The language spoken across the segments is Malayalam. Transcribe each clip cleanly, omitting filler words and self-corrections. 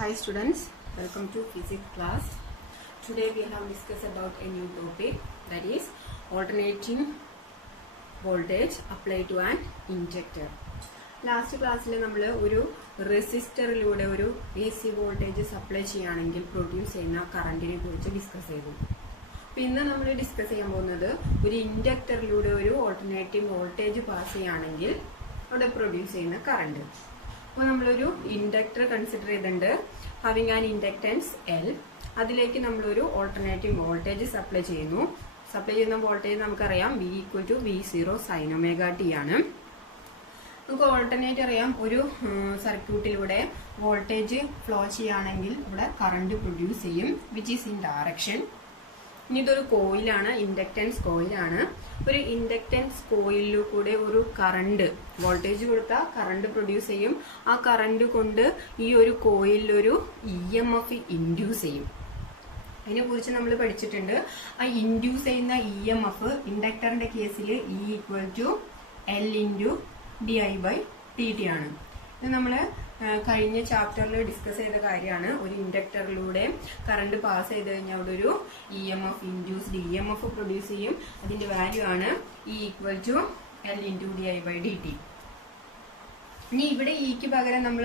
Hi students, welcome to physics class. Today we have discussed about a new topic, that is alternating voltage applied to an inductor. Last class നമ്മൾ ഒരു റെസിസ്റ്ററിലൂടെ ഒരു AC വോൾട്ടേജ് സപ്ലൈ ചെയ്യുകയാണെങ്കിൽ പ്രൊഡ്യൂസ് ചെയ്യുന്ന കറണ്ടിനെ കുറിച്ച് ഡിസ്കസ് ചെയ്തു. ഇന്ന് നമ്മൾ ഡിസ്കസ് ചെയ്യാൻ പോകുന്നത് ഒരു ഇൻഡക്ടറിലൂടെ ഒരു ഓൾട്ടർനേറ്റീവ് വോൾട്ടേജ് പാസ് ചെയ്യുകയാണെങ്കിൽ അവിടെ പ്രൊഡ്യൂസ് ചെയ്യുന്ന കറണ്ട്. അപ്പോൾ നമ്മളൊരു ഇൻഡക്ടർ കൺസിഡർ ചെയ്തിട്ടുണ്ട്, ഹാവിങ് ആൻ ഇൻഡക്റ്റൻസ് L. അതിലേക്ക് നമ്മളൊരു ഓൾട്ടർനേറ്റീവ് വോൾട്ടേജ് സപ്ലൈ ചെയ്യുന്നു. സപ്ലൈ ചെയ്യുന്ന വോൾട്ടേജ് നമുക്കറിയാം V = V0 sin ωt ആണ്. നമുക്ക് ഓൾട്ടർനേറ്റ് അറിയാം, ഒരു സർക്യൂട്ടിലൂടെ വോൾട്ടേജ് ഫ്ലോ ചെയ്യുകയാണെങ്കിൽ ഇവിടെ കറണ്ട് പ്രൊഡ്യൂസ് ചെയ്യും, വിച്ച് ഈസ് ഇൻ ഡയറക്ഷൻ. ഇനി ഇതൊരു കോയിലാണ്, ഇൻഡക്റ്റൻസ് കോയിലാണ്. ഒരു ഇൻഡക്റ്റൻസ് കോയിലിൽ കൂടെ ഒരു കറണ്ട്, വോൾട്ടേജ് കൊടുത്താൽ കറണ്ട് പ്രൊഡ്യൂസ് ചെയ്യും. ആ കറണ്ട് കൊണ്ട് ഈ ഒരു കോയിലൊരു EMF ഇൻഡ്യൂസ് ചെയ്യും. അതിനെ കുറിച്ച് നമ്മൾ പഠിച്ചിട്ടുണ്ട്. ആ ഇൻഡ്യൂസ് ചെയ്യുന്ന EMF ഇൻഡക്ടറിന്റെ കേസിൽ E = L × di/dt ആണ്. ഇത് നമ്മൾ കഴിഞ്ഞ ചാപ്റ്ററിൽ ഡിസ്കസ് ചെയ്ത കാര്യമാണ്. ഒരു ഇൻഡക്ടറിലൂടെ കറണ്ട് പാസ് ചെയ്ത് കഴിഞ്ഞാൽ അവിടെ ഒരു EMF ഇൻഡ്യൂസ്ഡ് EMF പ്രൊഡ്യൂസ് ചെയ്യും. അതിന്റെ വാല്യൂ ആണ് E = L × di/dt. ഇനി ഇവിടെ ഇക്ക് പകരം നമ്മൾ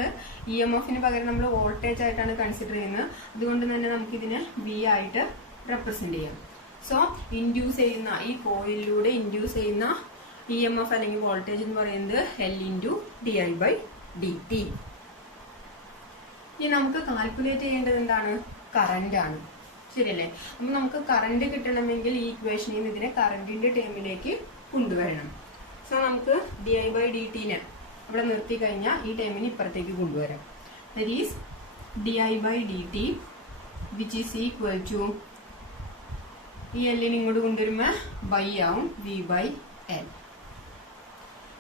EMFന് പകരം നമ്മൾ വോൾട്ടേജ് ആയിട്ടാണ് കൺസിഡർ ചെയ്യുന്നത്. അതുകൊണ്ട് തന്നെ നമുക്ക് ഇതിനെ V ആയിട്ട് റെപ്രസെന്റ് ചെയ്യാം. സോ ഇൻഡ്യൂസ് ചെയ്യുന്ന ഈ കോയിലിലൂടെ ഇൻഡ്യൂസ് ചെയ്യുന്ന EMF അല്ലെങ്കിൽ വോൾട്ടേജ് എന്ന് പറയുന്നത് L × di/dt. ഇനി നമുക്ക് കാൽക്കുലേറ്റ് ചെയ്യേണ്ടത് എന്താണ്? കറന്റ് ആണ്, ശരിയല്ലേ? അപ്പൊ നമുക്ക് കറന്റ് കിട്ടണമെങ്കിൽ ഈ ഇക്വേഷനിൽ നിന്ന് ഇതിനെ കറന്റിന്റെ ടേമിലേക്ക് കൊണ്ടുവരണം. സോ നമുക്ക് di/dt അവിടെ നിർത്തി കഴിഞ്ഞാൽ ഈ ടേമിന് ഇപ്പുറത്തേക്ക് കൊണ്ടുവരാം. That is di/dt which is equal to, ഈ എല്ലിന് ഇങ്ങോട്ട് കൊണ്ടുവരുമ്പോൾ y ആവും, V/L.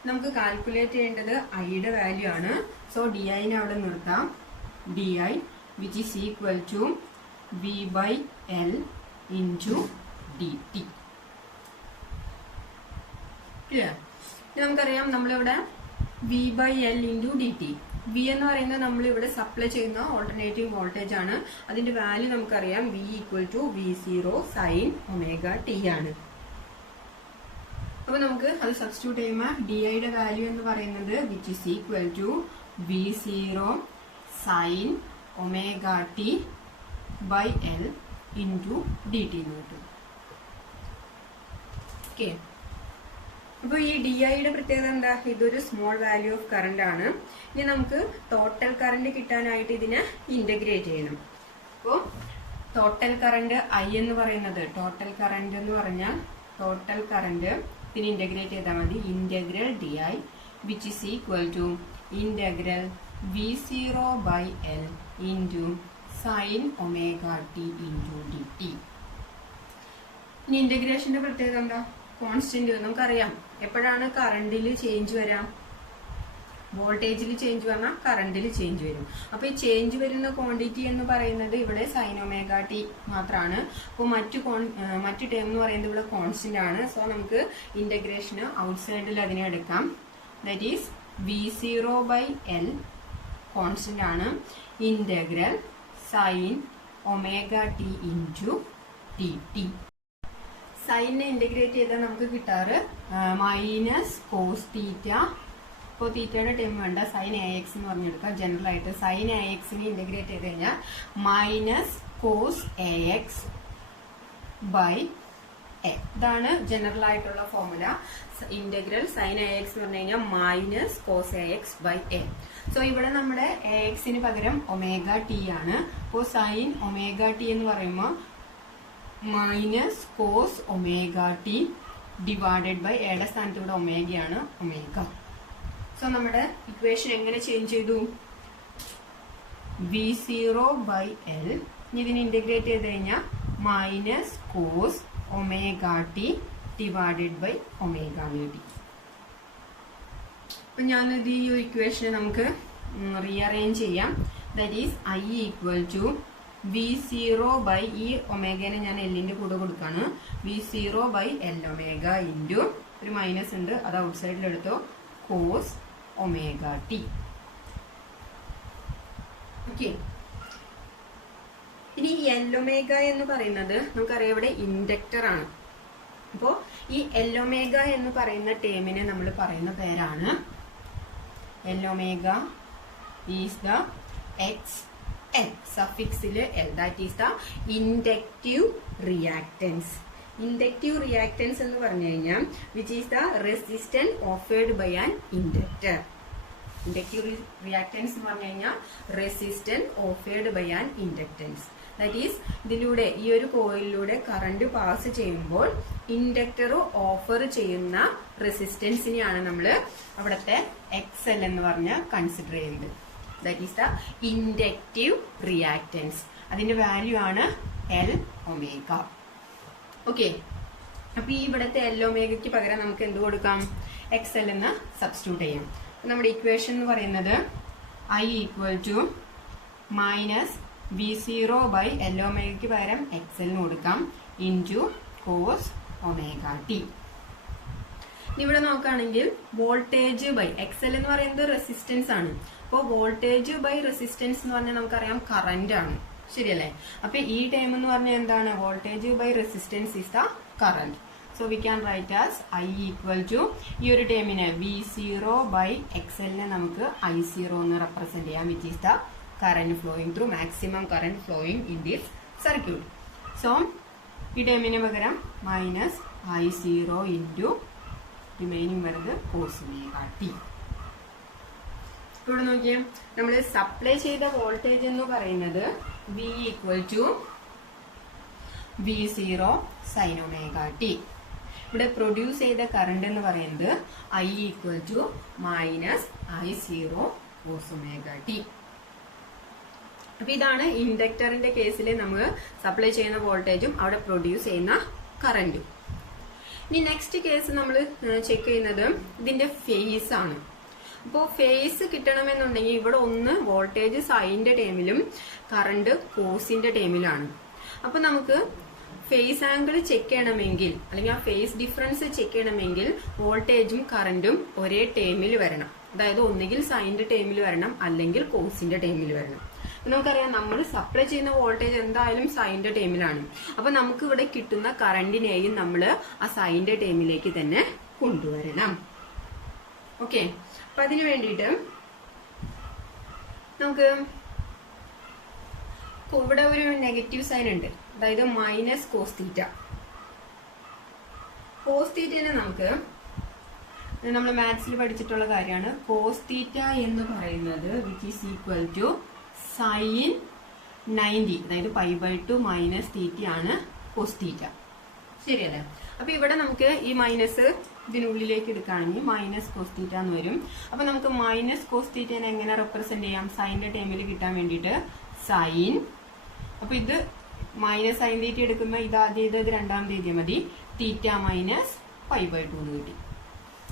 നമുക്ക് കാൽക്കുലേറ്റ് ചെയ്യേണ്ടത് ഐയുടെ വാല്യൂ ആണ്. സോ diനെ അവിടെ നിർത്താം, di which is equal to V/L × dt. Clear? നമുക്കറിയാം നമ്മളിവിടെ V/L × dt. V എന്ന് പറയുന്നത് നമ്മളിവിടെ സപ്ലൈ ചെയ്യുന്ന ഓൾട്ടർനേറ്റീവ് വോൾട്ടേജ് ആണ്. അതിന്റെ വാല്യൂ നമുക്കറിയാം, V = V0 sin ωt ആണ്. അപ്പൊ നമുക്ക് അത് സബ്സ്റ്റിറ്റ്യൂട്ട് ചെയ്യുമ്പോൾ diയുടെ വാല്യൂ എന്ന് പറയുന്നത് which is equal to V0 sin ωt/L × dt എന്ന് കിട്ടും. ഓക്കെ, അപ്പൊ ഈ diയുടെ പ്രത്യേകത എന്താ? ഇതൊരു സ്മോൾ വാല്യൂ ഓഫ് കറണ്ട് ആണ്. ഇനി നമുക്ക് ടോട്ടൽ കറണ്ട് കിട്ടാനായിട്ട് ഇതിനെ ഇന്റഗ്രേറ്റ് ചെയ്യണം. അപ്പോൾ ടോട്ടൽ കറണ്ട് I എന്ന് പറയുന്നത്, ടോട്ടൽ കറണ്ട് എന്ന് പറഞ്ഞാൽ ടോട്ടൽ കറണ്ട് ഇതിന് ഇന്റഗ്രേറ്റ് ചെയ്താൽ മതി, integral di which is equal to integral V0/L × sin ωt × dt. ഇനി ഇന്റഗ്രേഷന്റെ പ്രത്യേകത എന്താ? കോൺസ്റ്റന്റ്. നമുക്കറിയാം എപ്പോഴാണ് കറണ്ടിൽ ചേഞ്ച് വരാം? വോൾട്ടേജിൽ ചേഞ്ച് വന്നാൽ കറണ്ടിൽ ചേഞ്ച് വരും. അപ്പൊ ഈ ചേഞ്ച് വരുന്ന ക്വാണ്ടിറ്റി എന്ന് പറയുന്നത് ഇവിടെ sin ωt മാത്രമാണ്. അപ്പോൾ മറ്റു ടേം എന്ന് പറയുന്നത് ഇവിടെ കോൺസ്റ്റന്റ് ആണ്. സോ നമുക്ക് ഇന്റഗ്രേഷന് ഔട്ട്സൈഡിൽ അതിനെ എടുക്കാം. ദാറ്റ് ഈസ് V0/L കോൺസ്റ്റന്റ് ആണ്, ഇന്റഗ്രൽ sin ωt × dt. സൈനെ ഇന്റഗ്രേറ്റ് ചെയ്താൽ നമുക്ക് കിട്ടാറ് -cos θ. ഇപ്പോൾ തീറ്റയുടെ ടൈം വേണ്ട, sin AX എന്ന് പറഞ്ഞെടുക്കാം. ജനറൽ ആയിട്ട് sin AX നെ ഇന്റഗ്രേറ്റ് ചെയ്ത് കഴിഞ്ഞാൽ -cos AX/A. ഇതാണ് ജനറൽ ആയിട്ടുള്ള ഫോർമുല. ഇന്റഗ്രൽ sin AX എന്ന് പറഞ്ഞു കഴിഞ്ഞാൽ -cos AX/A. സോ ഇവിടെ നമ്മുടെ AX-ന് പകരം ωt ആണ്. അപ്പോൾ sin ωt എന്ന് പറയുമ്പോൾ -cos ωt ഡിവൈഡഡ് ബൈ എയുടെ സ്ഥാനത്ത് ഇവിടെ ഒമേഗയാണ്, ഒമേഗ. സോ നമ്മുടെ ഇക്വേഷൻ എങ്ങനെ ചേഞ്ച് ചെയ്തു? V0/L ഇതിന് ഇന്റഗ്രേറ്റ് ചെയ്ത് കഴിഞ്ഞാൽ -cos ωt divided by omega dt. അപ്പൊ ഞാനിത് ഈ ഇക്വേഷനെ നമുക്ക് റീഅറേഞ്ച് ചെയ്യാം. ദാറ്റ് ഈസ് I = V0 ഈ ഒമേഗനെ ഞാൻ എല്ലിന്റെ കൂടെ കൊടുക്കാണ്, V0/L ഒമേഗ × ഒരു മൈനസ് ഉണ്ട്, അത് ഔട്ട്സൈഡിൽ എടുത്തോ, cos ωt. Okay. ഇനി എൽ ഒമേഗ എന്ന് പറയുന്നത് നമുക്കറിയാം ഇവിടെ ഇൻഡക്ടർ ആണ്. അപ്പോ ഈ എൽ ഒമേഗ എന്ന് പറയുന്ന ടേമിനെ നമ്മൾ പറയുന്ന പേരാണ് L omega is the X L സഫിക്സിൽ L, that is the inductive reactance. Inductive reactance എന്ന് പറഞ്ഞു കഴിഞ്ഞാൽ which is the resistance offered by an inductor. Inductive reactance എന്ന് പറഞ്ഞു കഴിഞ്ഞാൽ resistance offered by an inductance. That is ഇതിലൂടെ ഈ ഒരു കോയിലിലൂടെ കറണ്ട് പാസ് ചെയ്യുമ്പോൾ ഇൻഡക്ടർ ഓഫർ ചെയ്യുന്ന റെസിസ്റ്റൻസിനെയാണ് നമ്മൾ അവിടുത്തെ എക്സ് എൽ എന്ന് പറഞ്ഞ് കൺസിഡർ ചെയ്യുന്നത്. That is the inductive reactance. അതിന്റെ വാല്യൂ ആണ് എൽ ഒമേഗ. ഓക്കെ, അപ്പൊ ഈ ഇവിടുത്തെ എൽ ഒമേഗയ്ക്ക് പകരം നമുക്ക് എന്ത് കൊടുക്കാം? എക്സ് എൽ എന്ന് സബ്സ്റ്റിറ്റ്യൂട്ട് ചെയ്യാം. നമ്മുടെ ഇക്വേഷൻ എന്ന് പറയുന്നത് I equal to minus V zero by L ഒമേഗയ്ക്ക് പകരം എക്സ് എല്ലിന് കൊടുക്കാം ഇൻറ്റു കോസ് ഒമേഗ ടി. ഇവിടെ നോക്കുകയാണെങ്കിൽ വോൾട്ടേജ് ബൈ എക്സ് എൽ എന്ന് പറയുന്നത് റെസിസ്റ്റൻസ് ആണ്. അപ്പോൾ വോൾട്ടേജ് ബൈ റെസിസ്റ്റൻസ് എന്ന് പറഞ്ഞാൽ നമുക്കറിയാം കറന്റ് ആണ്, ശരിയല്ലേ? അപ്പൊ ഈ ടൈം എന്ന് പറഞ്ഞാൽ എന്താണ്? Voltage by resistance is the current. So we can write as I equal to ഈ ഒരു ടൈമിനെ വി സീറോ ബൈ എക്സ് എല്ലിനെ നമുക്ക് ഐ സീറോ എന്ന് റെപ്രസെന്റ് ചെയ്യാം, which is the current flowing through, maximum current flowing in this circuit. So ഈ ടൈമിന് പകരം minus I zero into remaining വരുന്നത് കോസ് ഒമേഗ ടി. ഇവിടെ നോക്കിയാൽ നമ്മൾ സപ്ലൈ ചെയ്ത വോൾട്ടേജ് എന്ന് പറയുന്നത് V equal to V zero sine omega T. ഇവിടെ പ്രൊഡ്യൂസ് ചെയ്ത കറണ്ട് എന്ന് പറയുന്നത് I equal to minus I zero cos omega t. അപ്പൊ ഇതാണ് ഇൻഡക്ടറിന്റെ കേസിൽ നമ്മൾ സപ്ലൈ ചെയ്യുന്ന വോൾട്ടേജും അവിടെ പ്രൊഡ്യൂസ് ചെയ്യുന്ന കറന്റും. ഇനി നെക്സ്റ്റ് കേസ് നമ്മൾ ചെക്ക് ചെയ്യുന്നത് ഇതിന്റെ ഫേസ് ആണ്. അപ്പോൾ ഫേസ് കിട്ടണമെന്നുണ്ടെങ്കിൽ ഇവിടെ ഒന്ന് വോൾട്ടേജ് സൈന്റെ ടേമിലും കറണ്ട് കോസിന്റെ ടേമിലാണ്. അപ്പൊ നമുക്ക് ഫേസ് ആംഗിൾ ചെക്ക് ചെയ്യണമെങ്കിൽ അല്ലെങ്കിൽ ആ ഫേസ് ഡിഫറൻസ് ചെക്ക് ചെയ്യണമെങ്കിൽ വോൾട്ടേജും കറന്റും ഒരേ ടേമിൽ വരണം. അതായത് ഒന്നുകിൽ സൈന്റെ ടേമിൽ വരണം അല്ലെങ്കിൽ കോസിന്റെ ടേമിൽ വരണം. നമുക്കറിയാം നമ്മൾ സപ്ലൈ ചെയ്യുന്ന വോൾട്ടേജ് എന്തായാലും സൈന്റെ ടേമിലാണ്. അപ്പൊ നമുക്ക് ഇവിടെ കിട്ടുന്ന കറണ്ടിനെയും നമ്മൾ ആ സൈന്റെ ടേമിലേക്ക് തന്നെ കൊണ്ടുവരണം. ഓക്കെ, അപ്പൊ അതിനു വേണ്ടിയിട്ട് നമുക്ക് ഇവിടെ ഒരു നെഗറ്റീവ് സൈൻ ഉണ്ട്, അതായത് മൈനസ് കോസ് തീറ്റ. കോസ് തീറ്റനെ നമുക്ക് നമ്മൾ മാത്സിൽ പഠിച്ചിട്ടുള്ള കാര്യമാണ്. കോസ് തീറ്റ എന്ന് പറയുന്നത് which is equal to sine 90, അതായത് π/2 മൈനസ് തീറ്റ ആണ് കോസ് തീറ്റ, ശരിയല്ലേ? അപ്പൊ ഇവിടെ നമുക്ക് ഈ മൈനസ് ഇതിനുള്ളിലേക്ക് എടുക്കുകയാണെങ്കിൽ മൈനസ് കോസ് തീറ്റ എന്ന് വരും. അപ്പൊ നമുക്ക് മൈനസ് കോസ് തീറ്റനെ എങ്ങനെ റെപ്രസെന്റ് ചെയ്യാം? സൈന്റെ ടൈമിൽ കിട്ടാൻ വേണ്ടിയിട്ട് സൈൻ, അപ്പൊ ഇത് മൈനസ് സൈൻ തീറ്റ എടുക്കുമ്പോൾ ഇത് ആദ്യം ഇത് രണ്ടാമത് എഴുതിയാൽ മതി, തീറ്റ മൈനസ് π/2 എന്ന് കിട്ടി.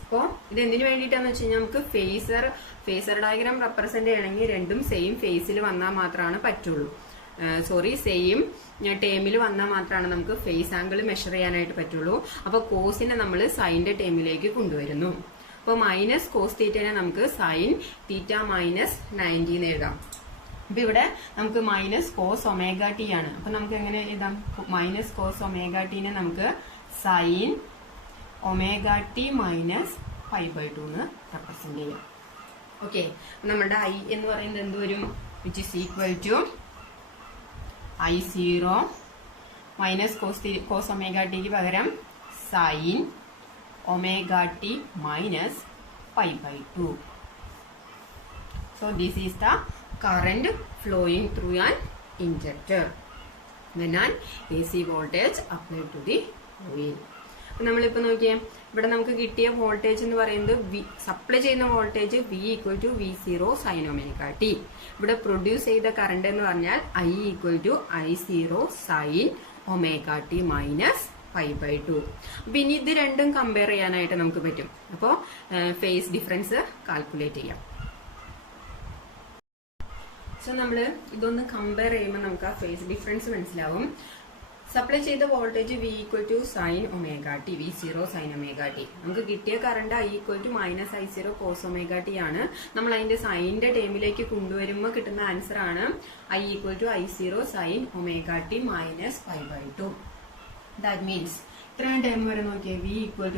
അപ്പോൾ ഇത് എന്തിനു വേണ്ടിയിട്ടാന്ന് വെച്ച് കഴിഞ്ഞാൽ നമുക്ക് ഫേസർ ഡയഗ്രാം റെപ്രസെന്റ് ചെയ്യണമെങ്കിൽ രണ്ടും സെയിം ഫേസിൽ വന്നാൽ മാത്രമാണ് പറ്റുള്ളൂ. സെയിം ടേമിൽ വന്നാൽ മാത്രമാണ് നമുക്ക് ഫേസ് ആംഗിൾ മെഷർ ചെയ്യാനായിട്ട് പറ്റുള്ളൂ. അപ്പൊ കോസിനെ നമ്മൾ സൈന്റെ ടേമിലേക്ക് കൊണ്ടുവരുന്നു. അപ്പോൾ മൈനസ് കോസ് തീറ്റനെ നമുക്ക് സൈൻ തീറ്റ മൈനസ് 90 എന്ന് എഴുതാം. അപ്പൊ ഇവിടെ നമുക്ക് മൈനസ് കോസ് ഒമേഗ ടി ആണ്. അപ്പൊ നമുക്ക് എങ്ങനെ എഴുതാം? മൈനസ് കോസ് ഒമേഗ ടീനെ നമുക്ക് സൈൻ ഒമേഗ ടി മൈനസ് π/2 എന്ന് റെപ്രസെന്റ് ചെയ്യാം. ഓക്കെ, നമ്മുടെ ഐ എന്ന് പറയുന്നത് എന്ത് വരും? Which is equal to I zero minus cos omega ടിക്ക് പകരം sine omega T minus π/2. So this is the current flowing through an injector when an AC voltage applied to the coil. നമ്മളിപ്പോ നോക്കിയേ, ഇവിടെ നമുക്ക് കിട്ടിയ വോൾട്ടേജ് എന്ന് പറയുന്നത് സപ്ലൈ ചെയ്യുന്ന voltage V equal to V zero sine omega T. ഇവിടെ പ്രൊഡ്യൂസ് ചെയ്ത കറണ്ട് എന്ന് പറഞ്ഞാൽ I equal to I zero sine omega T minus π/2. അപ്പൊ ഇനി ഇത് രണ്ടും കമ്പയർ ചെയ്യാനായിട്ട് നമുക്ക് പറ്റും. അപ്പോൾ ഫേസ് ഡിഫറൻസ് കാൽക്കുലേറ്റ് ചെയ്യാം. സോ നമ്മൾ ഇതൊന്ന് കമ്പയർ ചെയ്യുമ്പോൾ നമുക്ക് ആ ഫേസ് ഡിഫറൻസ് മനസ്സിലാവും. സപ്ലൈ ചെയ്ത voltage V equal to sine omega t, V0 sine omega t. നമുക്ക് കിട്ടിയ current I equal to minus I0 cos omega t ആണ്. നമ്മൾ അതിന്റെ സൈനിന്റെ ടേമിലേക്ക് കൊണ്ടുവരുമ്പോൾ കിട്ടുന്ന ആൻസർ ആണ് I equal to I0 sine omega T minus π/2. That means ഇത്രയും ടൈം വരെ നോക്കിയാൽ V equal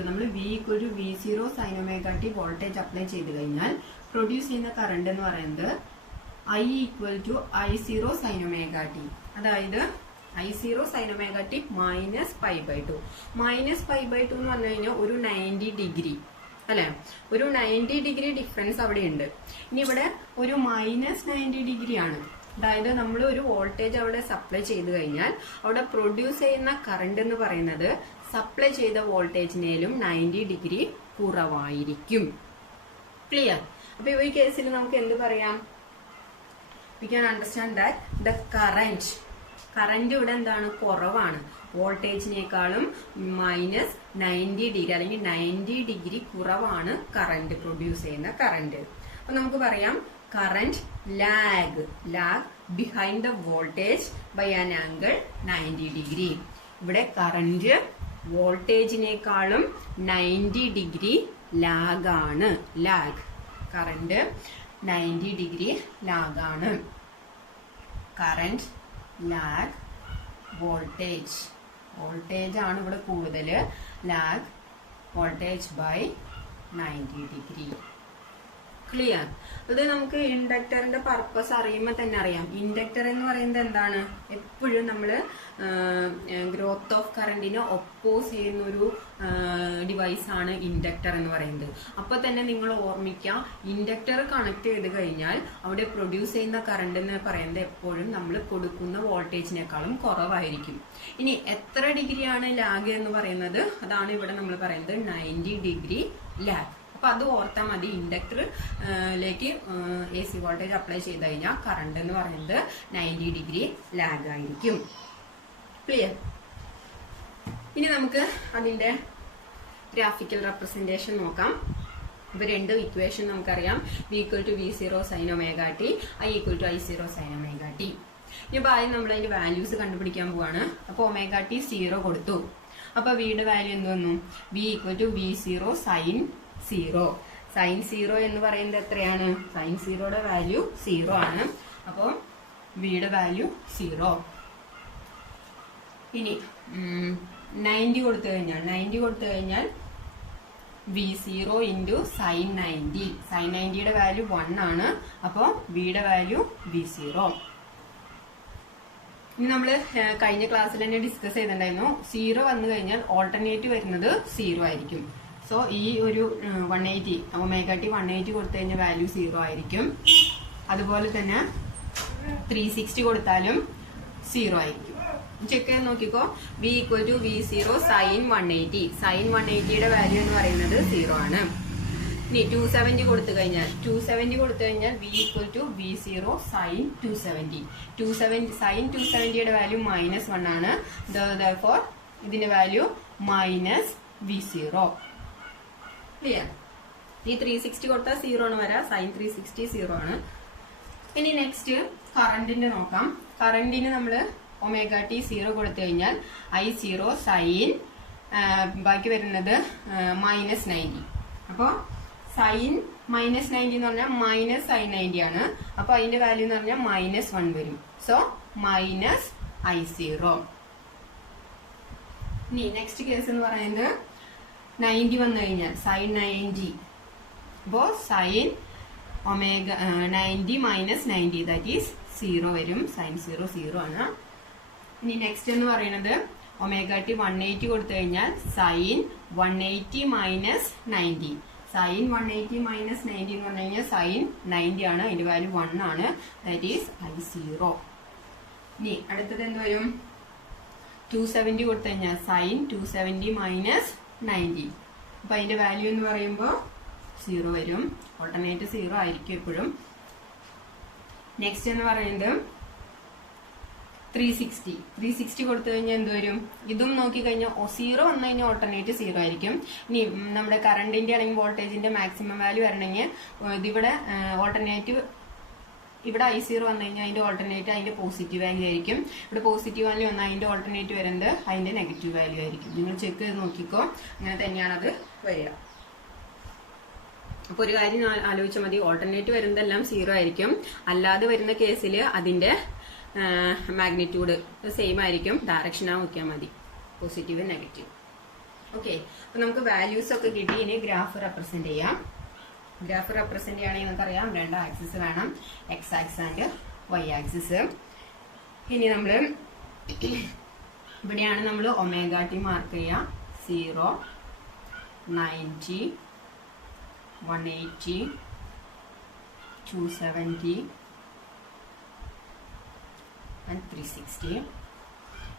to V0 sine omega T voltage apply ചെയ്ത് കഴിഞ്ഞാൽ പ്രൊഡ്യൂസ് ചെയ്യുന്ന കറണ്ട് എന്ന് പറയുന്നത് I equal to I0 sine omega T. അതായത് I0 sine omega T minus π/2. Minus π/2 എന്ന് പറഞ്ഞു കഴിഞ്ഞാൽ ഒരു 90 ഡിഗ്രി അല്ലെ, ഒരു 90 ഡിഗ്രി ഡിഫറൻസ് അവിടെ ഉണ്ട്. ഇനി ഇവിടെ ഒരു മൈനസ് 90 ഡിഗ്രി ആണ്. അതായത് നമ്മൾ ഒരു വോൾട്ടേജ് അവിടെ സപ്ലൈ ചെയ്ത് കഴിഞ്ഞാൽ അവിടെ പ്രൊഡ്യൂസ് ചെയ്യുന്ന കറണ്ട് എന്ന് പറയുന്നത് സപ്ലൈ ചെയ്ത വോൾട്ടേജിനേലും 90 ഡിഗ്രി കുറവായിരിക്കും. ക്ലിയർ? അപ്പൊ ഈ കേസിൽ നമുക്ക് എന്ത് പറയാം? We can understand that the current ഇവിടെ എന്താണ്? കുറവാണ്. വോൾട്ടേജിനേക്കാളും മൈനസ് 90 ഡിഗ്രി അല്ലെങ്കിൽ 90 ഡിഗ്രി കുറവാണ് കറന്റ്, പ്രൊഡ്യൂസ് ചെയ്യുന്ന കറന്റ്. അപ്പൊ നമുക്ക് പറയാം current lag behind the voltage by an angle 90 degree. ഇവിടെ കറന്റ് വോൾട്ടേജിനേക്കാളും 90 ഡിഗ്രി ലാഗാണ്. കറന്റ് 90 ഡിഗ്രി ലാഗാണ്. കറന്റ് ലാഗ് വോൾട്ടേജ് ആണ് ഇവിടെ കൂടുതൽ. Lag voltage by 90 degree. Clear? അത് നമുക്ക് ഇൻഡക്ടറിന്റെ പർപ്പസ് അറിയുമ്പോൾ തന്നെ അറിയാം. ഇൻഡക്ടർ എന്ന് പറയുന്നത് എന്താണ്? എപ്പോഴും നമ്മള് ഗ്രോത്ത് ഓഫ് കറന്റിനെ ഒപ്പോസ് ചെയ്യുന്ന ഒരു ഡിവൈസ് ആണ് ഇൻഡക്ടർ എന്ന് പറയുന്നത്. അപ്പൊ തന്നെ നിങ്ങൾ ഓർമ്മിക്കുക, ഇൻഡക്ടർ കണക്ട് ചെയ്ത് കഴിഞ്ഞാൽ അവിടെ പ്രൊഡ്യൂസ് ചെയ്യുന്ന കറണ്ട് എന്ന് പറയുന്നത് എപ്പോഴും നമ്മൾ കൊടുക്കുന്ന വോൾട്ടേജിനേക്കാളും കുറവായിരിക്കും. ഇനി എത്ര ഡിഗ്രിയാണ് ലാഗ് എന്ന് പറയുന്നത്? അതാണ് ഇവിടെ നമ്മൾ പറയുന്നത് 90 ഡിഗ്രി ലാഗ്. അപ്പൊ അത് ഓർത്താൽ മതി. ഇൻഡക്ടറിലേക്ക് AC വോൾട്ടേജ് അപ്ലൈ ചെയ്ത് കഴിഞ്ഞാൽ കറണ്ട് എന്ന് പറയുന്നത് 90 ഡിഗ്രി ലാഗ് ആയിരിക്കും. ക്ലിയർ? ഇനി നമുക്ക് അതിന്റെ ഗ്രാഫിക്കൽ റെപ്രസെന്റേഷൻ നോക്കാം. ഇപ്പൊ രണ്ട് ഇക്വേഷൻ നമുക്കറിയാം. V equal to V0 sine omega t, I equal to I0 sine omega t. ഇനിയിപ്പോ ആദ്യം നമ്മൾ അതിന്റെ വാല്യൂസ് കണ്ടുപിടിക്കാൻ പോവാണ്. അപ്പൊ ഒമേഗ ടി 0 കൊടുത്തു. അപ്പൊ വിയുടെ വാല്യൂ എന്ത് വന്നു? V equal to V0 sine 0. Sine 0 എന്ന് പറയുന്നത് എത്രയാണ്? സൈൻ 0യുടെ വാല്യൂ 0 ആണ്. അപ്പൊ വിയുടെ വാല്യൂ 0. ഇനി 90 കൊടുത്തു കഴിഞ്ഞാൽ V0 ഇൻറ്റു സൈൻ 90. സൈൻ 90യുടെ വാല്യൂ 1 ആണ്. അപ്പൊ വിയുടെ വാല്യൂ V0. ഇനി നമ്മള് കഴിഞ്ഞ ക്ലാസ്സിൽ തന്നെ ഡിസ്കസ് ചെയ്തിട്ടുണ്ടായിരുന്നു. 0 വന്നു കഴിഞ്ഞാൽ ഓൾട്ടർനേറ്റീവ് വരുന്നത് 0 ആയിരിക്കും. സോ ഈ ഒരു 180 ഒമേഗ ടി 180 കൊടുത്തു കഴിഞ്ഞാൽ വാല്യൂ 0 ആയിരിക്കും. അതുപോലെ തന്നെ 360 കൊടുത്താലും 0 ആയിരിക്കും. ചെക്ക് ചെയ്ത് നോക്കിക്കോ. V equal to V0 sine 180. Sine 180യുടെ വാല്യൂ എന്ന് പറയുന്നത് 0 ആണ്. ഇനി 270 കൊടുത്തു കഴിഞ്ഞാൽ V equal to V0 sine 270. Sine 270യുടെ വാല്യൂ -1 ആണ്. Therefore ഇതിന്റെ വാല്യൂ മൈനസ് V0. ക്ലിയർ? ഈ 360 കൊടുത്താൽ 0 ആണ് വരാം. സൈൻ 360 0 ആണ്. ഇനി നെക്സ്റ്റ് കറന്റിന്റെ നോക്കാം. കറന്റിന് നമ്മള് ഒമേഗ ടി 0 കൊടുത്തു കഴിഞ്ഞാൽ I0 സൈൻ ബാക്കി വരുന്നത് -90. അപ്പൊ സൈൻ -90 എന്ന് പറഞ്ഞാൽ മൈനസ് സൈൻ 90 ആണ്. അപ്പൊ അതിന്റെ വാല്യൂ എന്ന് പറഞ്ഞാൽ -1 വരും. So minus I0. ഇനി നെക്സ്റ്റ് കേസ് എന്ന് പറയുന്നത് 90 വന്നു കഴിഞ്ഞാൽ സൈൻ 90. അപ്പോ sine omega 90 minus 90 that is 0 വരും. സൈൻ 0 ആണ്. ഇനി നെക്സ്റ്റ് എന്ന് പറയുന്നത് ഒമേഗ ടി 180 കൊടുത്തു കഴിഞ്ഞാൽ സൈൻ 180 മൈനസ് 90. സൈൻ 180 മൈനസ് 90 എന്ന് പറഞ്ഞു കഴിഞ്ഞാൽ സൈൻ 90 ആണ്. അതിന്റെ വാല്യൂ 1 ആണ്. That is I0. ഇനി അടുത്തത് എന്ത് വരും? 270 കൊടുത്തു കഴിഞ്ഞാൽ സൈൻ 270 മൈനസ് 90. അപ്പൊ അതിന്റെ വാല്യൂ എന്ന് പറയുമ്പോൾ 0 വരും. ഓൾട്ടർനേറ്റ് 0 ആയിരിക്കും എപ്പോഴും. നെക്സ്റ്റ് എന്ന് പറയുന്നത് 360 കൊടുത്തു കഴിഞ്ഞാൽ എന്ത് വരും? ഇതും നോക്കിക്കഴിഞ്ഞാൽ 0 വന്നു കഴിഞ്ഞാൽ ഓൾട്ടർനേറ്റ് 0 ആയിരിക്കും. ഇനി നമ്മുടെ കറണ്ടിന്റെ അല്ലെങ്കിൽ വോൾട്ടേജിന്റെ മാക്സിമം വാല്യൂ വരണമെങ്കിൽ ഇതിവിടെ ഓൾട്ടർനേറ്റീവ് ഇവിടെ I0 വന്നു കഴിഞ്ഞാൽ അതിന്റെ ഓൾട്ടർനേറ്റ് അതിന്റെ പോസിറ്റീവ് വാല്യൂ ആയിരിക്കും. ഇവിടെ പോസിറ്റീവ് വാല്യൂ വന്നാൽ അതിന്റെ ഓൾട്ടർനേറ്റ് വരുന്നത് അതിന്റെ നെഗറ്റീവ് വാല്യൂ ആയിരിക്കും. നിങ്ങൾ ചെക്ക് ചെയ്ത് നോക്കിക്കോ, അങ്ങനെ തന്നെയാണ് അത് വരിക. അപ്പൊ ഒരു കാര്യം ആലോചിച്ചാൽ മതി, ഓൾട്ടർനേറ്റ് വരുന്നതെല്ലാം 0 ആയിരിക്കും. അല്ലാതെ വരുന്ന കേസിൽ അതിന്റെ മാഗ്നിറ്റ്യൂഡ് സെയിം ആയിരിക്കും. ഡയറക്ഷൻ ആ നോക്കിയാൽ മതി, പോസിറ്റീവ് നെഗറ്റീവ്. ഓക്കെ, അപ്പൊ നമുക്ക് വാല്യൂസ് ഒക്കെ കിട്ടി. ഇനി ഗ്രാഫ് റെപ്രസെന്റ് ചെയ്യാം. ഗ്രാഫ് റെപ്രസെന്റ് ചെയ്യണമെങ്കിൽ നമുക്കറിയാം 2 ആക്സിസ് വേണം, X axis and Y axis. ഇനി നമ്മൾ ഇവിടെയാണ് നമ്മൾ ω t മാർക്ക് ചെയ്യുക. 0, 90, 180, 270 and 360.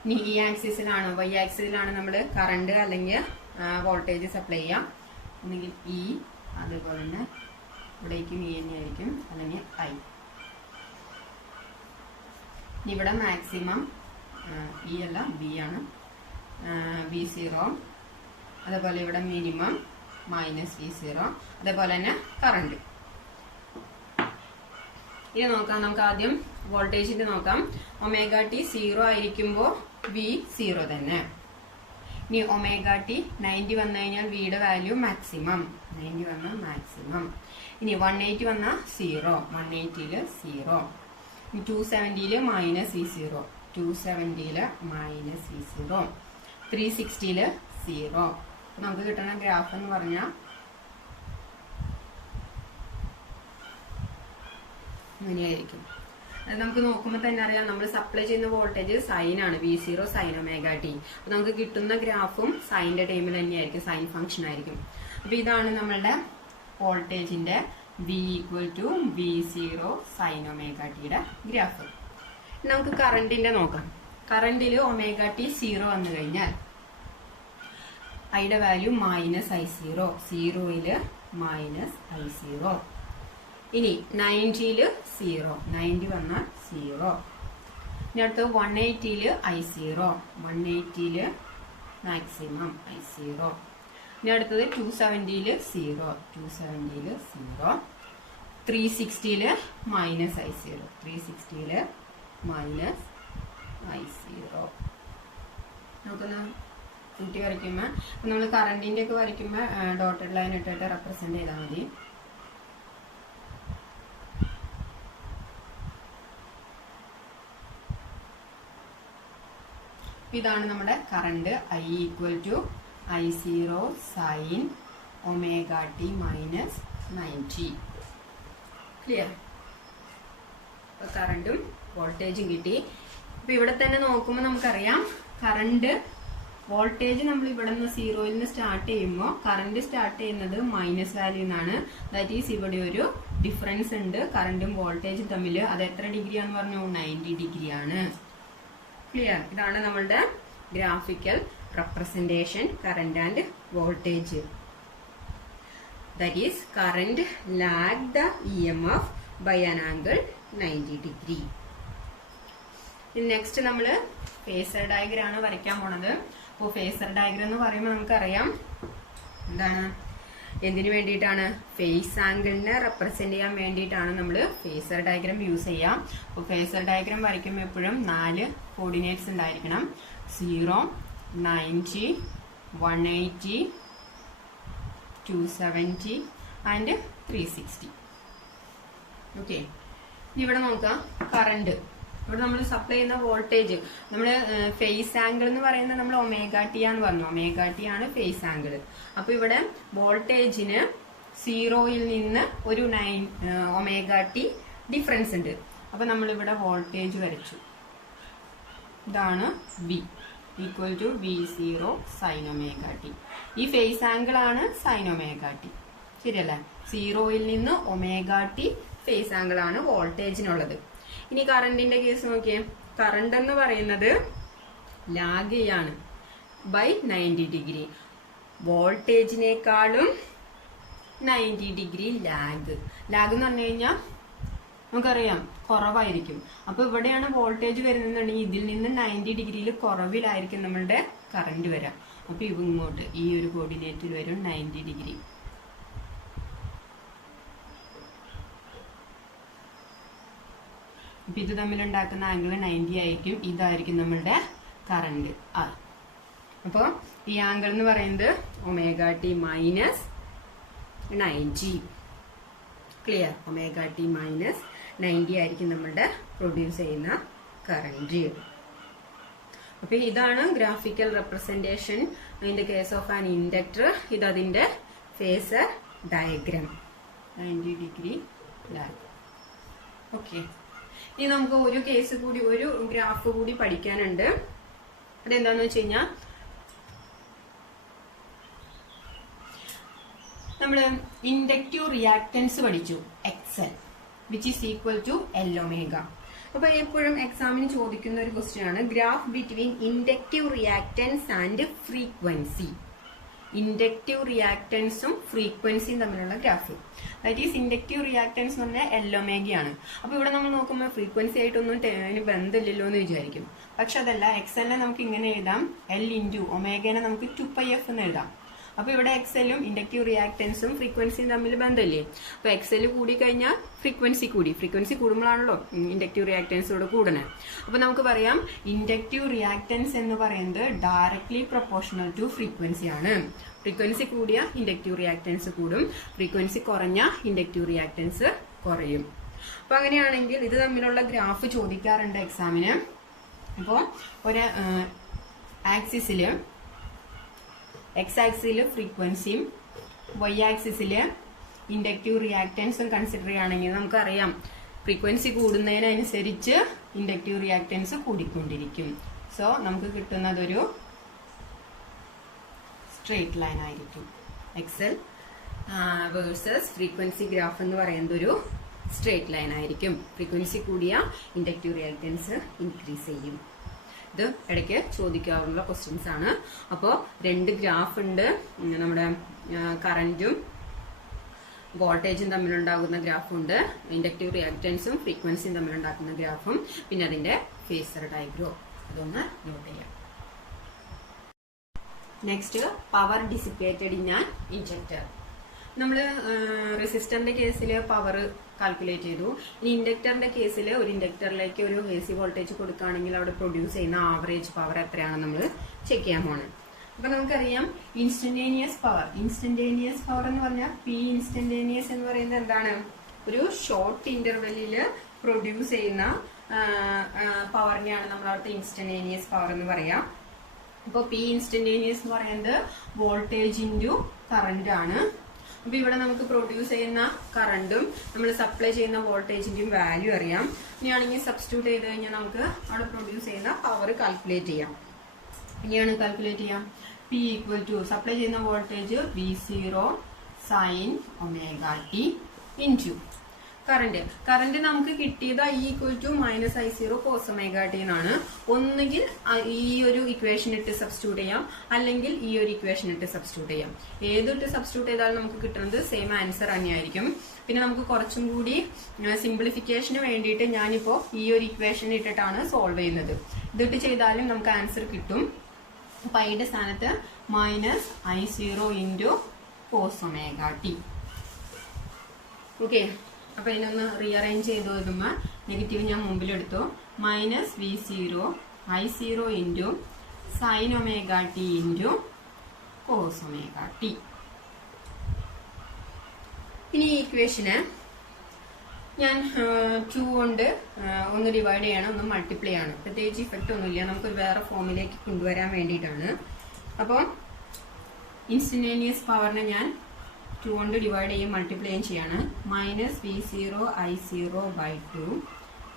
ഇനി ഈ ആക്സിസിലാണ്, Y ആക്സിസിലാണ് നമ്മൾ കറണ്ട് അല്ലെങ്കിൽ വോൾട്ടേജ് സപ്ലൈ ചെയ്യാം. ഒന്നുകിൽ E, അതുപോലെ തന്നെ ഇവിടേക്കും E തന്നെയായിരിക്കും, അല്ലെങ്കിൽ I. ഇവിടെ മാക്സിമം E അല്ല B ആണ്, V0. അതേപോലെ ഇവിടെ മിനിമം -V0. അതേപോലെ തന്നെ കറണ്ട്. ഇനി നോക്കാം, നമുക്ക് ആദ്യം വോൾട്ടേജിന്റെ നോക്കാം. ω t 0 ആയിരിക്കുമ്പോൾ V 0 തന്നെ. ഇനി ω t 90 വന്നു കഴിഞ്ഞാൽ വിയുടെ വാല്യൂ മാക്സിമം. 90 വന്നാൽ മാക്സിമം. ഇനി 180 വന്നാൽ 0, 180 0. 270 -V0, 270 -V0. 360 0. നമുക്ക് കിട്ടുന്ന ഗ്രാഫ് എന്ന് പറഞ്ഞാൽ ഇങ്ങനെയായിരിക്കും. അത് നമുക്ക് നോക്കുമ്പോൾ തന്നെ അറിയാം, നമ്മൾ സപ്ലൈ ചെയ്യുന്ന വോൾട്ടേജ് സൈൻ ആണ്, V0 sin ω t. അപ്പൊ നമുക്ക് കിട്ടുന്ന ഗ്രാഫും സൈൻ്റെ ടൈമിൽ തന്നെയായിരിക്കും, സൈൻ ഫംഗ്ഷൻ ആയിരിക്കും. അപ്പൊ ഇതാണ് നമ്മളുടെ വോൾട്ടേജിന്റെ V = V0 sin ω t graph. നമുക്ക് കറണ്ടിന്റെ നോക്കാം. കറണ്ടിൽ ω t 0 വന്നു കഴിഞ്ഞാൽ ഐയുടെ വാല്യൂ -I0, 0യില് -I0. ഇനി 90യില് 0, 90 വന്നാൽ 0. ഇനി അടുത്തത് 180യില് I0, 180യില് മാക്സിമം I0. ഇനി അടുത്തത് 270യില് 0, 270യില് 0. 360യില് -I0, 360യില് -I0. നമുക്കൊന്ന് കുട്ടി വരയ്ക്കുമ്പോൾ നമ്മൾ കറണ്ടിന്റെ ഒക്കെ വരയ്ക്കുമ്പോൾ ഡോട്ടഡ് ലൈൻ ഇട്ടിട്ട് റെപ്രസെന്റ് ചെയ്താൽ മതി. ഇതാണ് നമ്മുടെ current. I = I0 sin ω t -90. Clear? അപ്പൊ കറണ്ടും വോൾട്ടേജും കിട്ടി. അപ്പൊ ഇവിടെ തന്നെ നോക്കുമ്പോൾ നമുക്കറിയാം, കറണ്ട് വോൾട്ടേജ് നമ്മൾ ഇവിടെ നിന്ന് 0യിൽ നിന്ന് സ്റ്റാർട്ട് ചെയ്യുമ്പോൾ കറണ്ട് സ്റ്റാർട്ട് ചെയ്യുന്നത് മൈനസ് വാല്യൂ എന്നാണ്. ദാറ്റ് ഈസ് ഇവിടെ ഒരു ഡിഫറൻസ് ഉണ്ട് കറണ്ടും വോൾട്ടേജും തമ്മിൽ. അത് എത്ര ഡിഗ്രി ആണെന്ന് പറഞ്ഞു? 90 ഡിഗ്രി ആണ്. ക്ലിയർ? ഇതാണ് നമ്മളുടെ graphical representation current and voltage. That is current lag the EMF by an angle 90 degree. Next നമ്മൾ ഫേസർ ഡയഗ്രം ആണ് വരയ്ക്കാൻ പോണത്. അപ്പോൾ ഫേസർ ഡയഗ്രം എന്ന് പറയുമ്പോൾ നമുക്കറിയാം എന്താണ്, എന്തിനു വേണ്ടിയിട്ടാണ്? ഫേസ് ആംഗിളിനെ റെപ്രസെന്റ് ചെയ്യാൻ വേണ്ടിയിട്ടാണ് നമ്മൾ ഫേസർ ഡയഗ്രം യൂസ് ചെയ്യാം. അപ്പോൾ ഫേസർ ഡയഗ്രം വരയ്ക്കുമ്പോൾ എപ്പോഴും 4 കോർഡിനേറ്റ്സ് ഉണ്ടായിരിക്കണം. 0, 90, 180, 270 ആൻഡ് 360. ഓക്കെ, ഇവിടെ നോക്കാം കറണ്ട്. ഇവിടെ നമ്മൾ സപ്ലൈ ചെയ്യുന്ന വോൾട്ടേജ്, നമ്മൾ ഫേസ് ആംഗിൾ എന്ന് പറയുന്നത് നമ്മൾ ω t ആന്ന് പറഞ്ഞു. ω t ആണ് ഫേസ് ആംഗിൾ. അപ്പൊ ഇവിടെ വോൾട്ടേജിന് 0യിൽ നിന്ന് ഒരു ω t ഡിഫറൻസ് ഉണ്ട്. അപ്പൊ നമ്മൾ ഇവിടെ വോൾട്ടേജ് വരച്ചു. ഇതാണ് V = V0 sin ω t. ഈ ഫേസ് ആംഗിൾ ആണ് sin ω t. ശരിയല്ലേ? 0യിൽ നിന്ന് ω t ഫേസ് ആംഗിൾ ആണ് വോൾട്ടേജിനുള്ളത്. ഇനി കറണ്ടിന്റെ കേസ് നോക്കിയേ. കറണ്ട് എന്ന് പറയുന്നത് ലാഗ് ചെയ്യാണ് ബൈ 90 ഡിഗ്രി. വോൾട്ടേജിനേക്കാളും 90 ഡിഗ്രി ലാഗ്. ലാഗ് എന്ന് പറഞ്ഞു കഴിഞ്ഞാൽ നമുക്കറിയാം കുറവായിരിക്കും. അപ്പൊ ഇവിടെയാണ് വോൾട്ടേജ് വരുന്നുണ്ടെങ്കിൽ ഇതിൽ നിന്ന് 90 ഡിഗ്രിയിൽ കുറവിലായിരിക്കും നമ്മളുടെ കറണ്ട് വരാം. അപ്പൊ ഇങ്ങോട്ട് ഈ ഒരു കോർഡിനേറ്റിൽ വരും 90 ഡിഗ്രി. അപ്പൊ ഇത് തമ്മിലുണ്ടാക്കുന്ന ആംഗിൾ 90 ആയിരിക്കും. ഇതായിരിക്കും നമ്മളുടെ കറണ്ട് R. അപ്പോൾ ഈ ആംഗിൾ എന്ന് പറയുന്നത് ω t minus 90. Clear? ω t minus 90 ആയിരിക്കും നമ്മളുടെ പ്രൊഡ്യൂസ് ചെയ്യുന്ന കറണ്ട്. അപ്പൊ ഇതാണ് graphical representation in the case of an inductor. ഇത് അതിന്റെ phasor diagram. 90 degree lag. Okay, ഇനി നമുക്ക് ഒരു കേസ് കൂടി, ഒരു ഗ്രാഫ് കൂടി പഠിക്കാനുണ്ട്. അതെന്താന്ന് വെച്ച് കഴിഞ്ഞാൽ നമ്മള് ഇൻഡക്റ്റീവ് റിയാക്ടൻസ് പഠിച്ചു, XL which is equal to L⍵. അപ്പൊ എപ്പോഴും എക്സാമിന് ചോദിക്കുന്ന ഒരു ക്വസ്റ്റ്യൻ ആണ് graph between inductive reactance and frequency. Inductive റിയാക്ടൻസും ഫ്രീക്വൻസിയും തമ്മിലുള്ള graph. That is inductive reactance എന്ന് പറഞ്ഞാൽ L⍵ ആണ്. അപ്പൊ ഇവിടെ നമ്മൾ നോക്കുമ്പോൾ ഫ്രീക്വൻസി ആയിട്ടൊന്നും അതിന് ബന്ധമില്ലല്ലോ എന്ന് വിചാരിക്കും. പക്ഷെ അതല്ല, XL നമുക്ക് ഇങ്ങനെ എഴുതാം, L ഇൻറ്റു ω നമുക്ക് 2πf എന്ന് എഴുതാം. അപ്പൊ ഇവിടെ XL-ഉം ഇൻഡക്റ്റീവ് റിയാക്ടൻസും ഫ്രീക്വൻസിയും തമ്മിൽ ബന്ധമില്ലേ? അപ്പൊ XL കൂടി കഴിഞ്ഞാൽ ഫ്രീക്വൻസി കൂടി. ഫ്രീക്വൻസി കൂടുമ്പോഴാണല്ലോ ഇൻഡക്റ്റീവ് റിയാക്ടൻസോട് കൂടുന്നത്. അപ്പൊ നമുക്ക് പറയാം ഇൻഡക്റ്റീവ് റിയാക്ടൻസ് എന്ന് പറയുന്നത് ഡയറക്ട്ലി പ്രൊപ്പോർഷണൽ ടു ഫ്രീക്വൻസി ആണ്. ഫ്രീക്വൻസി കൂടിയ ഇൻഡക്റ്റീവ് റിയാക്ടൻസ് കൂടും, ഫ്രീക്വൻസി കുറഞ്ഞ ഇൻഡക്റ്റീവ് റിയാക്ടൻസ് കുറയും. അപ്പൊ അങ്ങനെയാണെങ്കിൽ ഇത് തമ്മിലുള്ള ഗ്രാഫ് ചോദിക്കാറുണ്ട് എക്സാമിന്. അപ്പോൾ ഒരു ആക്സിസില് X ആക്സിസിൽ ഫ്രീക്വൻസിയും Y ആക്സിസിൽ ഇൻഡക്റ്റീവ് റിയാക്ടൻസും കൺസിഡർ ചെയ്യുകയാണെങ്കിൽ നമുക്കറിയാം ഫ്രീക്വൻസി കൂടുന്നതിനനുസരിച്ച് ഇൻഡക്റ്റീവ് റിയാക്ടൻസ് കൂടിക്കൊണ്ടിരിക്കും. സോ നമുക്ക് കിട്ടുന്നതൊരു സ്ട്രെയിറ്റ് ലൈൻ ആയിരിക്കും. XL വേഴ്സസ് ഫ്രീക്വൻസി ഗ്രാഫ് എന്ന് പറയുന്നത് ഒരു സ്ട്രെയിറ്റ് ലൈൻ ആയിരിക്കും. ഫ്രീക്വൻസി കൂടിയ ഇൻഡക്റ്റീവ് റിയാക്ടൻസ് ഇൻക്രീസ് ചെയ്യും. ഇത് ഇടയ്ക്ക് ചോദിക്കാറുള്ള ക്വസ്റ്റ്യൻസ് ആണ്. അപ്പോൾ രണ്ട് ഗ്രാഫ് ഉണ്ട്, നമ്മുടെ കറന്റും വോൾട്ടേജും തമ്മിലുണ്ടാകുന്ന ഗ്രാഫുണ്ട്, ഇൻഡക്റ്റീവ് റിയാക്ടൻസും ഫ്രീക്വൻസിയും തമ്മിലുണ്ടാക്കുന്ന ഗ്രാഫും, പിന്നെ അതിന്റെ ഫേസർ ഡയഗ്രാം. അതൊന്ന് നോട്ട് ചെയ്യാം. Next, power dissipated in an inductor. നമ്മൾ റെസിസ്റ്ററിന്റെ കേസിൽ പവർ കാൽക്കുലേറ്റ് ചെയ്തു. ഇനി ഇൻഡക്ടറിന്റെ കേസിൽ ഒരു ഇൻഡക്ടറിലേക്ക് ഒരു AC വോൾട്ടേജ് കൊടുക്കുകയാണെങ്കിൽ അവിടെ പ്രൊഡ്യൂസ് ചെയ്യുന്ന ആവറേജ് പവർ എത്രയാണെന്ന് നമ്മൾ ചെക്ക് ചെയ്യാൻ പോകണം. അപ്പൊ നമുക്കറിയാം ഇൻസ്റ്റന്റേനിയസ് പവർ. ഇൻസ്റ്റന്റേനിയസ് പവർ എന്ന് പറഞ്ഞാൽ P ഇൻസ്റ്റന്റേനിയസ് എന്ന് പറയുന്നത് എന്താണ്? ഒരു ഷോർട്ട് ഇന്റർവെല്ലിൽ പ്രൊഡ്യൂസ് ചെയ്യുന്ന പവറിനെയാണ് നമ്മൾ അവിടുത്തെ ഇൻസ്റ്റന്റേനിയസ് പവർ എന്ന് പറയാം. അപ്പോൾ P ഇൻസ്റ്റന്റേനിയസ് എന്ന് പറയുന്നത് വോൾട്ടേജ് ഇൻറ്റു കറന്റ് ആണ്. അപ്പൊ ഇവിടെ നമുക്ക് പ്രൊഡ്യൂസ് ചെയ്യുന്ന കറണ്ടും നമ്മൾ സപ്ലൈ ചെയ്യുന്ന വോൾട്ടേജിന്റെയും വാല്യൂ അറിയാം. ഇനിയാണെങ്കിൽ സബ്സ്റ്റിറ്റ്യൂട്ട് ചെയ്ത് കഴിഞ്ഞാൽ നമുക്ക് അവിടെ പ്രൊഡ്യൂസ് ചെയ്യുന്ന പവർ കാൽക്കുലേറ്റ് ചെയ്യാം. ഇനിയാണ് കാൽക്കുലേറ്റ് ചെയ്യാം. P ഈക്വൽ ടു സപ്ലൈ ചെയ്യുന്ന voltage V0 sin ω t into current നമുക്ക് കിട്ടിയത് I equal to -I0 cos ω t എന്നാണ്. ഒന്നുകിൽ ഈ ഒരു ഇക്വേഷൻ ഇട്ട് സബ്സ്റ്റിറ്റ്യൂട്ട് ചെയ്യാം, അല്ലെങ്കിൽ ഈ ഒരു ഇക്വേഷൻ ഇട്ട് സബ്സ്റ്റിറ്റ്യൂട്ട് ചെയ്യാം. ഏതിട്ട് സബ്സ്റ്റിറ്റ്യൂട്ട് ചെയ്താലും നമുക്ക് കിട്ടുന്നത് സെയിം ആൻസർ തന്നെയായിരിക്കും. പിന്നെ നമുക്ക് കുറച്ചും കൂടി സിംപ്ലിഫിക്കേഷന് വേണ്ടിയിട്ട് ഞാനിപ്പോ ഈ ഒരു ഇക്വേഷൻ ഇട്ടിട്ടാണ് സോൾവ് ചെയ്യുന്നത്. ഇതിട്ട് ചെയ്താലും നമുക്ക് ആൻസർ കിട്ടും. അപ്പൊ അതിന്റെ സ്ഥാനത്ത് -I0 into cos ω t. Okay, അപ്പൊ ഇതിനൊന്ന് റീഅറേഞ്ച് ചെയ്ത് വരുമ്പോ നെഗറ്റീവ് ഞാൻ മുമ്പിലെടുത്തു. -V0 I0 into sin ω t into cos ω t. ഇനി ഈ ഇക്വേഷന് ഞാൻ 2 കൊണ്ട് ഒന്ന് ഡിവൈഡ് ചെയ്യണം, ഒന്ന് മൾട്ടിപ്ലൈ ആണ്. പ്രത്യേകിച്ച് ഇഫക്റ്റ് ഒന്നുമില്ല, നമുക്കൊരു വേറെ ഫോമിലേക്ക് കൊണ്ടുവരാൻ വേണ്ടിയിട്ടാണ്. അപ്പോൾ ഇൻസ്റ്റന്റേനിയസ് പവറിനെ ഞാൻ 2 കൊണ്ട് ഡിവൈഡ് ചെയ്യും, മൾട്ടിപ്ലൈ ചെയ്യാണ്. -V0 I0/2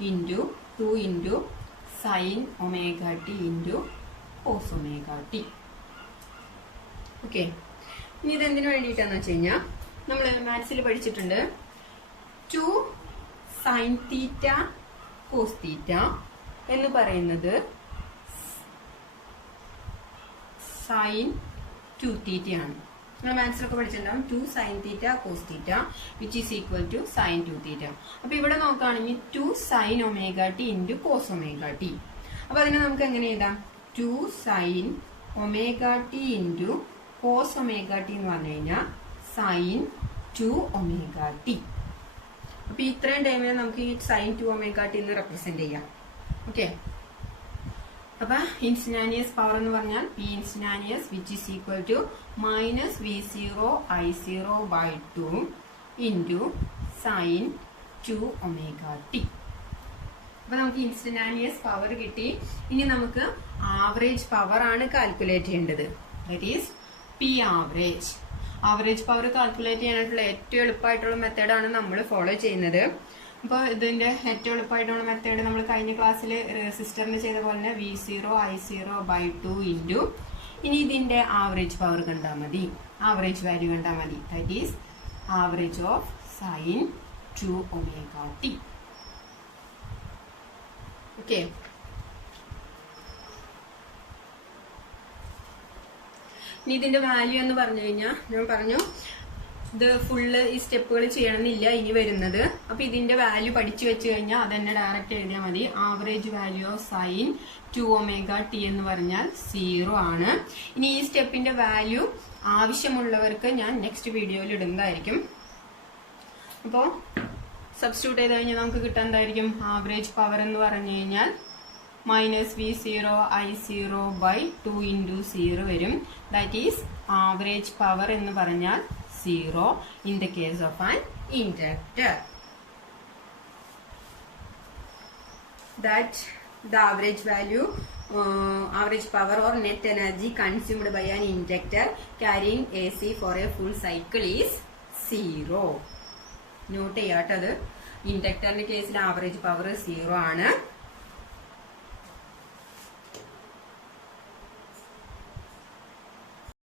into 2 into sin ω t into cos ω t. Okay, ഇനി ഇതെന്തിനു വേണ്ടിയിട്ടാന്ന് വെച്ച് കഴിഞ്ഞാൽ നമ്മൾ മാത്സിൽ പഠിച്ചിട്ടുണ്ട് 2 sin θ cos θ എന്ന് പറയുന്നത് sin 2θ ആണ്. നമ്മൾ മാത്സിലൊക്കെ പഠിച്ചിട്ടുണ്ടാവും 2 sin θ cos θ which is equal to sin 2θ. അപ്പൊ ഇവിടെ നോക്കുകയാണെങ്കിൽ 2 sin ω t into cos ω t. അപ്പൊ അതിനെ നമുക്ക് എങ്ങനെ എഴുതാം? 2 sin ω t into cos ω t എന്ന് പറഞ്ഞു കഴിഞ്ഞാൽ sin 2 ω t. അപ്പൊ ഇത്രയും ടൈമിനെ നമുക്ക് ഈ sin 2 omega t എന്ന് റെപ്രസെന്റ് ചെയ്യാം. ഓക്കെ, അപ്പൊ ഇൻസ്റ്റന്റാനിയസ് പവർ എന്ന് പറഞ്ഞാൽ P instantaneous which is equal to minus V0 I0 by 2 into sin 2 omega t. അപ്പൊ നമുക്ക് ഇൻസ്റ്റന്റാനിയസ് പവർ കിട്ടി. ഇനി നമുക്ക് ആവറേജ് പവർ ആണ് കാൽക്കുലേറ്റ് ചെയ്യേണ്ടത്. That is P average. Average power calculate ചെയ്യാനായിട്ടുള്ള ഏറ്റവും എളുപ്പമായിട്ടുള്ള മെത്തേഡാണ് നമ്മൾ ഫോളോ ചെയ്യുന്നത്. അപ്പോൾ ഇതിന്റെ ഏറ്റവും എളുപ്പമായിട്ടുള്ള മെത്തേഡ് നമ്മൾ കഴിഞ്ഞ ക്ലാസ്സിൽ റെസിസ്റ്ററിന് ചെയ്ത പോലെ തന്നെ V0 I0 ബൈ 2 ഇൻറ്റു ഇനി ഇതിന്റെ ആവറേജ് പവർ കണ്ടാൽ മതി, ആവറേജ് വാല്യൂ കണ്ടാൽ മതി. That is average of sin 2 omega t. Okay, ഇനി ഇതിന്റെ വാല്യൂ എന്ന് പറഞ്ഞു കഴിഞ്ഞാൽ ഞാൻ പറഞ്ഞു ഇത് ഫുള്ള് ഈ സ്റ്റെപ്പുകൾ ചെയ്യണമെന്നില്ല ഇനി വരുന്നത്. അപ്പൊ ഇതിന്റെ വാല്യൂ പഠിച്ചു വെച്ച് കഴിഞ്ഞാൽ അതന്നെ ഡയറക്റ്റ് എഴുതിയാൽ മതി. Average value of sin 2 omega t എന്ന് പറഞ്ഞാൽ 0 ആണ്. ഇനി ഈ സ്റ്റെപ്പിന്റെ വാല്യൂ ആവശ്യമുള്ളവർക്ക് ഞാൻ നെക്സ്റ്റ് വീഡിയോയിൽ ഇടുന്നതായിരിക്കും. അപ്പോൾ സബ്സ്റ്റിറ്റ്യൂട്ട് ചെയ്ത് കഴിഞ്ഞാൽ നമുക്ക് കിട്ടാൻ ആവറേജ് പവർ എന്ന് പറഞ്ഞു കഴിഞ്ഞാൽ minus V0 I0 by 2 into 0 വരും. ദാറ്റ് ഈസ് ആവറേജ് പവർ എന്ന് പറഞ്ഞാൽ 0 in the case of an inductor. That the average value average power or net energy consumed by an inductor carrying AC for a full cycle is 0. Not ചെയ്യാട്ടത്. ഇൻഡക്ടറിന്റെ കേസിൽ ആവറേജ് പവർ 0 ആണ്.